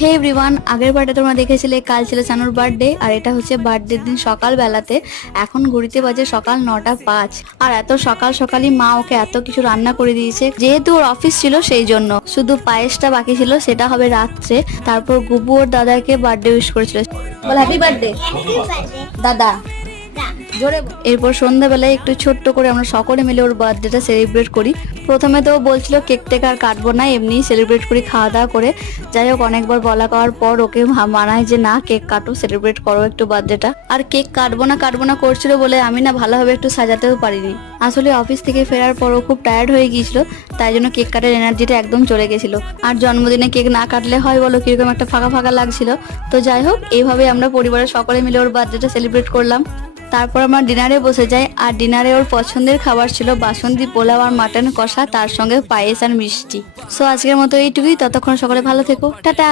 হে everyone, আগের বারটা তোমরা দেখেছিলে কাল ছিল সানুর বার্থডে, আর এটা হচ্ছে বার্থডের দিন সকাল বেলাতে। এখন ঘড়িতে বাজে সকাল 9টা 5। আর এত সকাল সকালই মা ওকে এত কিছু রান্না করে দিয়েছে, যেহেতু ওর অফিস ছিল সেই জন্য। শুধু পায়েসটা বাকি ছিল, সেটা হবে রাত্রে। তারপর গুবু ওর দাদাকে বার্থডে উইশ করেছিল, বল হ্যাপি বার্থডে দাদা জোরে। এরপর সন্ধ্যাবেলায় একটু ছোট্ট করে আমরা সকলে মিলে ওর বার্থডেটা সেলিব্রেট করি। প্রথমে তো ও বলছিল কেক টেক আর কাটবো না, এমনি সেলিব্রেট করি খাওয়া দাওয়া করে। যাই হোক, অনেকবার বলা করার পর ওকে মানায় যে না, কেক কাটো, সেলিব্রেট করো একটু বার্থডেটা। আর কেক কাটবো না করছিল বলে আমি না ভালোভাবে একটু সাজাতেও পারিনি। আসলে অফিস থেকে ফেরার পর ও খুব টায়ার্ড হয়ে গিয়েছিল, তাই জন্য কেক কাটার এনার্জিটা একদম চলে গেছিল। আর জন্মদিনে কেক না কাটলে হয় বলো, কিরকম একটা ফাঁকা ফাঁকা লাগছিল। তো যাই হোক, এইভাবে আমরা পরিবারের সকলে মিলে ওর বার্থডেটা সেলিব্রেট করলাম। তারপর আমরা ডিনারে বসে যাই, আর ডিনারে ওর পছন্দের খাবার ছিল বাসন্তী পোলাও আর মাটন কষা, তার সঙ্গে পায়েস আর মিষ্টি। সো আজকের মতো এইটুকুই, ততক্ষণ সকলে ভালো থেকো, টাটা।